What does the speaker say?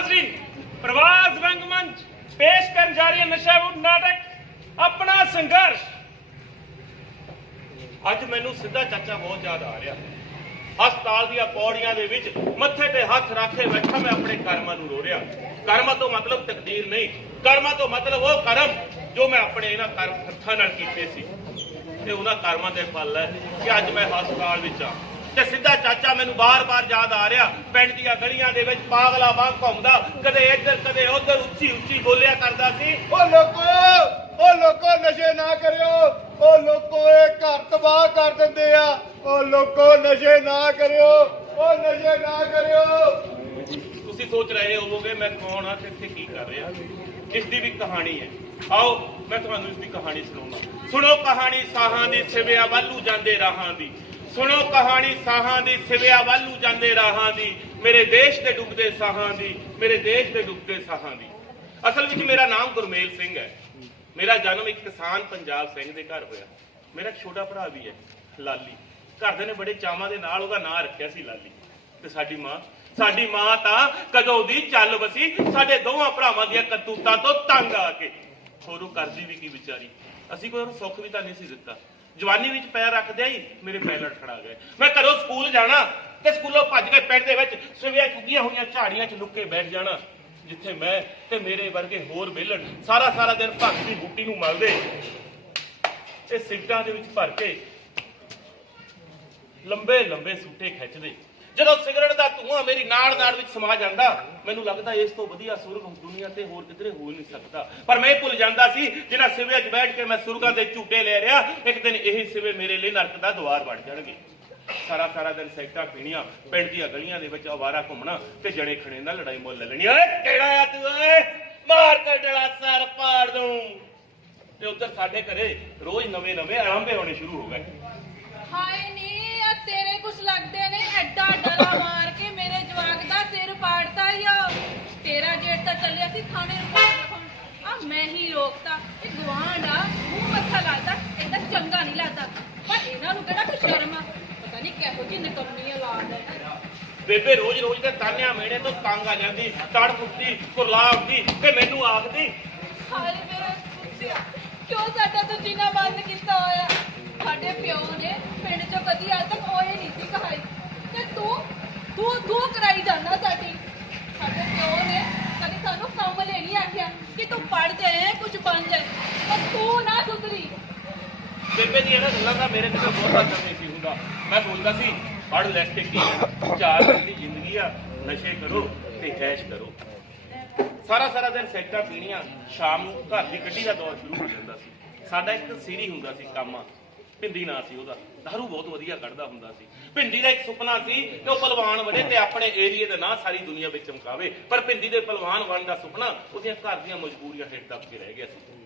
ਨਾਜ਼ਰੀਨ ਪ੍ਰਵਾਸ ਰੰਗਮੰਚ ਪੇਸ਼ ਕਰਨ ਜਾ ਰਹੀ ਹੈ ਨਸ਼ਾ ਨਾਟਕ, ਆਪਣਾ ਸੰਘਰਸ਼। ਅੱਜ ਮੈਨੂੰ ਸਿੱਧਾ ਚਾਚਾ ਬਹੁਤ ਯਾਦ ਆ ਰਿਹਾ। ਹਸਪਤਾਲ ਦੀਆਂ ਪੌੜੀਆਂ ਦੇ ਵਿੱਚ ਮੱਥੇ ਤੇ ਹੱਥ ਰੱਖੇ ਬੈਠਾ ਮੈਂ ਆਪਣੇ ਕਰਮਾਂ ਨੂੰ ਰੋ ਰਿਹਾ। ਕਰਮਾਂ ਤੋਂ ਮਤਲਬ ਤਕਦੀਰ ਨਹੀਂ, ਕਰਮਾਂ ਤੋਂ ਮਤਲਬ ਉਹ ਕਰਮ ਜੋ ਮੈਂ ਆਪਣੇ ਇਹਨਾਂ ਕਰਮ ਹੱਥਾਂ ਨਾਲ ਕੀਤੇ ਸੀ। ਤੇ ਉਹਨਾਂ ਕਰਮਾਂ ਦੇ ਫਲ ਹੈ ਕਿ ਅੱਜ ਮੈਂ ਹਸਪਤਾਲ ਵਿੱਚ ਆ। ਤੇ ਸਿੱਧਾ ਚਾਚਾ ਮੈਨੂੰ ਬਾਰ-ਬਾਰ ਯਾਦ ਆ ਰਿਹਾ। ਪਿੰਡ ਦੀਆਂ ਗਲੀਆਂ ਦੇ ਵਿੱਚ ਪਾਗਲਾ ਵਾਂਗ ਘੁੰਮਦਾ। ਕਦੇ ਇੱਧਰ ਕਦੇ ਉੱਧਰ ਉੱਚੀ ਉੱਚੀ ਬੋਲਿਆ ਕਰਦਾ ਸੀ। ਓ ਲੋਕੋ ਓ ਲੋਕੋ ਨਸ਼ੇ ਨਾ ਕਰਿਓ। ਓ ਲੋਕੋ ਇਹ ਘਰ ਤਬਾਹ ਕਰ ਦਿੰਦੇ ਆ। ਓ ਲੋਕੋ ਨਸ਼ੇ ਨਾ ਕਰਿਓ। ਓ ਨਸ਼ੇ ਨਾ ਕਰਿਓ। ਤੁਸੀਂ ਸੋਚ ਰਹੇ ਹੋਵੋਗੇ ਮੈਂ ਕੌਣ ਆ ਤੇ ਇੱਥੇ ਕੀ ਕਰ ਰਿਹਾ? ਇਸ ਦੀ ਵੀ ਕਹਾਣੀ ਹੈ। ਆਓ ਮੈਂ ਤੁਹਾਨੂੰ ਇਸ ਦੀ ਕਹਾਣੀ ਸੁਣਾਉਂਦਾ। ਸੁਣੋ ਕਹਾਣੀ ਸਾਹਾਂ ਦੀ ਸਿਵਿਆ ਵੱਲੂ ਜਾਂਦੇ ਰਾਹਾਂ ਦੀ। ਸੁਣੋ ਕਹਾਣੀ ਸਾਹਾਂ ਦੀ, ਸਿਵਿਆ ਵੱਲੂ ਜਾਂਦੇ ਰਾਹਾਂ ਦੀ, ਮੇਰੇ ਦੇਸ਼ ਦੇ ਡੁੱਬਦੇ ਸਾਹਾਂ ਦੀ, ਮੇਰੇ ਦੇਸ਼ ਦੇ ਡੁੱਬਦੇ ਸਾਹਾਂ ਦੀ। ਅਸਲ ਵਿੱਚ ਮੇਰਾ ਨਾਮ ਗੁਰਮੇਲ ਸਿੰਘ ਹੈ। ਮੇਰਾ ਜਨਮ ਇੱਕ ਕਿਸਾਨ ਪੰਜਾਬ ਸਿੰਘ ਦੇ ਘਰ ਹੋਇਆ। ਮੇਰਾ ਛੋਟਾ ਭਰਾ ਵੀ ਹੈ, ਲਾਲੀ। ਘਰਦੇ ਨੇ ਬੜੇ ਚਾਵਾਂ ਦੇ ਨਾਲ ਉਹਦਾ ਨਾਂ ਰੱਖਿਆ ਸੀ ਲਾਲੀ। ਤੇ ਸਾਡੀ ਮਾਂ ਸਾਡੀ ਮਾਂ ਤਾਂ ਕਦੋਂ ਦੀ ਚੱਲ ਵਸੀ, ਸਾਡੇ ਦੋਵਾਂ ਭਰਾਵਾਂ ਦੀਆਂ ਕਰਤੂਤਾਂ ਤੋਂ ਤੰਗ ਆ ਕੇ। ਹੋਰ ਉਹ ਕਰਦੀ ਵੀ ਕੀ ਵਿਚਾਰੀ? ਅਸੀਂ ਕੋਈ ਉਹਨੂੰ ਸੁੱਖ ਵੀ ਤਾਂ ਨਹੀਂ ਸੀ ਦਿੱਤਾ। ਜਵਾਨੀ ਵਿੱਚ ਪੈਰ ਰੱਖਦੇ ਹੀ ਮੇਰੇ ਪੈਲਟ ਖੜਾ ਗਏ। ਮੈਂ ਘਰੋਂ ਸਕੂਲ ਜਾਣਾ ਤੇ ਸਕੂਲੋਂ ਭੱਜ ਕੇ ਪਿੰਡ ਦੇ ਵਿੱਚ ਸਵੇਰ ਚੁੱਕੀਆਂ ਹੋਈਆਂ ਝਾੜੀਆਂ 'ਚ ਲੁੱਕ ਕੇ ਬੈਠ ਜਾਣਾ, ਜਿੱਥੇ ਮੈਂ ਤੇ ਮੇਰੇ ਵਰਗੇ ਹੋਰ ਵਿਹਲੜ ਸਾਰਾ ਸਾਰਾ ਦਿਨ ਭੱਜ ਦੀ ਬੂਟੀ ਨੂੰ ਮਲਦੇ। ਤੇ ਸਿਗਟਾਂ ਦੇ ਵਿੱਚ ਭਰ ਕੇ ਲੰਬੇ ਲੰਬੇ ਸੂਟੇ ਖਿੱਚਦੇ। ਜਦੋਂ ਸਿਗਰਟ ਦਾ ਧੂਆਂ ਮੇਰੀ ਨਾੜ ਨਾੜ ਵਿੱਚ ਸਮਾ ਜਾਂਦਾ, ਮੈਨੂੰ ਲੱਗਦਾ ਇਸ ਤੋਂ ਵਧੀਆ ਸੁਰਗ ਦੁਨੀਆ ਤੇ ਹੋਰ ਕਿਧਰੇ ਹੋ ਨਹੀਂ ਸਕਦਾ। ਪਰ ਮੈਂ ਭੁੱਲ ਜਾਂਦਾ ਸੀ ਜਿਹੜਾ ਸਿਵੇ 'ਚ ਬੈਠ ਕੇ ਮੈਂ ਸੁਰਗਾਂ ਦੇ ਝੂਟੇ ਲੈ ਰਿਹਾ, ਇੱਕ ਦਿਨ ਇਹੀ ਸਿਵੇ ਮੇਰੇ ਲਈ ਨਰਕ ਦਾ ਦੁਆਰ ਬਣ ਜਾਣਗੇ। ਸਾਰਾ ਸਾਰਾ ਦਿਨ ਸੈਕਟਾਂ ਪੀਣੀਆਂ, ਪਿੰਡ ਦੀਆਂ ਗਲੀਆਂ ਦੇ ਵਿੱਚ ਆਵਾਰਾ ਘੁੰਮਣਾ ਤੇ ਜਣੇ ਖਣੇ ਨਾਲ ਲੜਾਈ ਮੁੱਲ ਲੈਣੀ। ਓਏ, ਕਿਹੜਾ ਆ ਤੂੰ, ਓਏ? ਮਾਰ ਕੇ ਡਲਾ ਸਰ ਪਾੜ ਦੂੰ। ਤੇ ਉੱਧਰ ਸਾਡੇ ਘਰੇ ਰੋਜ਼ ਨਵੇਂ ਨਵੇਂ ਆਰੰਭੇ ਹੋਣੇ ਸ਼ੁਰੂ ਹੋ ਗਏ। ਹਾਏ ਨੀ ਆ ਤੇਰੇ ਕੁਛ ਲੱਗਦੇ ਨੇ ਐਡਾ ਡਰਾ ਮਾਰ ਕੇ ਮੇਰੇ ਜਵਾਕ ਦਾ ਸਿਰ ਪਾੜਤਾ ਈ ਓ ਤੇਰਾ ਜੇਠ ਤਾਂ ਚੱਲਿਆ ਸੀ ਥਾਣੇ ਰਿਪੋਰਟ ਲਿਖਾਉਣ ਆ ਮੈਂ ਹੀ ਰੋਕਤਾ ਇਹ ਗਵਾਂਢ ਆ ਮੂੰਹ ਮੱਥਾ ਲੱਗਦਾ ਇਹਦਾ ਚੰਗਾ ਨਹੀਂ ਲੱਗਦਾ ਪਰ ਇਹਨਾਂ ਨੂੰ ਕਿਹੜਾ ਕੋਈ ਸ਼ਰਮ ਆ? ਪਤਾ ਨਹੀਂ ਕਿਹੋ ਜਿਹੀ ਨਿਕੰਮੀ ਔਲਾਦ ਹੈ ਬੇਬੇ ਰੋਜ਼ ਰੋਜ਼ ਦੇ ਤਾਨਿਆਂ ਮੇੜੇ ਤੋਂ ਤੰਗ ਆ ਜਾਂਦੀ ਤੜ ਪੁੱਤੀ ਕੁਰਲਾਉਂਦੀ ਤੇ ਮੈਨੂੰ ਆਖਦੀ। ਹਾਏ ਮੇਰੇ ਪੁੱਤਿਆ ਕਿਉਂ ਸਾਡਾ ਤੂੰ ਜੀਣਾ ਬੰਦ ਕੀਤਾ ਹੋਇਆ? ਸਾਡੇ ਪਿਓ ਨੇ ਪਿੰਡ ਚੋਂ ਕਦੀ ਅੱਜ ਤੱਕ ਓਏ ਨਹੀਂ ਸੀ ਕਹਾਈ। ਤੇ ਤੂੰ ਤੂੰ ਤੂੰ ਕਰਾਈ ਜਾਂਦਾ ਸਾਡੀ। ਸਾਡੇ ਪਿਓ ਨੇ ਕਦੀ ਸਾਨੂੰ ਕੰਮ ਨਹੀਂ ਆਖਿਆ ਕਿ ਤੂੰ ਪੜ ਜਾਏ ਕੁਝ ਬਣ ਜਾਏ ਪਰ ਤੂੰ ਨਾ ਸੁਧਰੀ। ਬੇਬੇ ਦੀ ਇਹਨਾਂ ਗੱਲਾਂ ਦਾ ਮੇਰੇ ਤੇ ਬਹੁਤ ਅਸਰ ਨਹੀਂ ਹੁੰਦਾ। ਮੈਂ ਸੋਚਦਾ ਸੀ ਪੜ ਲੈ ਕੇ ਕੀ ਲੈਣਾ? ਚਾਰ ਦਿਨ ਦੀ ਜ਼ਿੰਦਗੀ ਆ, ਨਸ਼ੇ ਕਰੋ ਤੇ ਐਸ਼ ਕਰੋ। ਸਾਰਾ ਸਾਰਾ ਦਿਨ ਸੈਕਟਾਂ ਪੀਣੀਆਂ, ਸ਼ਾਮ ਨੂੰ ਘਰ ਦੀ ਗੱਡੀ ਦਾ ਦੌਰ ਸ਼ੁਰੂ ਹੋ ਜਾਂਦਾ ਸੀ। ਸਾਡਾ ਇੱਕ ਸੀਰੀ ਹੁੰਦਾ ਸੀ ਕਾਮਾ ਭਿੰਦੀ ਨਾਂ ਸੀ ਉਹਦਾ। ਦਾਰੂ ਬਹੁਤ ਵਧੀਆ ਕੱਢਦਾ ਹੁੰਦਾ ਸੀ। ਭਿੰਦੀ ਦਾ ਇੱਕ ਸੁਪਨਾ ਸੀ ਕਿ ਉਹ ਪਹਿਲਵਾਨ ਬਣੇ ਤੇ ਆਪਣੇ ਏਰੀਏ ਦਾ ਨਾਂ ਸਾਰੀ ਦੁਨੀਆ ਵਿੱਚ ਚਮਕਾਵੇ। ਪਰ ਭਿੰਦੀ ਦੇ ਪਹਿਲਵਾਨ ਬਣਨ ਦਾ ਸੁਪਨਾ ਉਹਦੀਆਂ ਘਰ ਦੀਆਂ ਮਜਬੂਰੀਆਂ ਹੇਠ ਦੱਬ ਕੇ ਰਹਿ ਗਿਆ ਸੀ।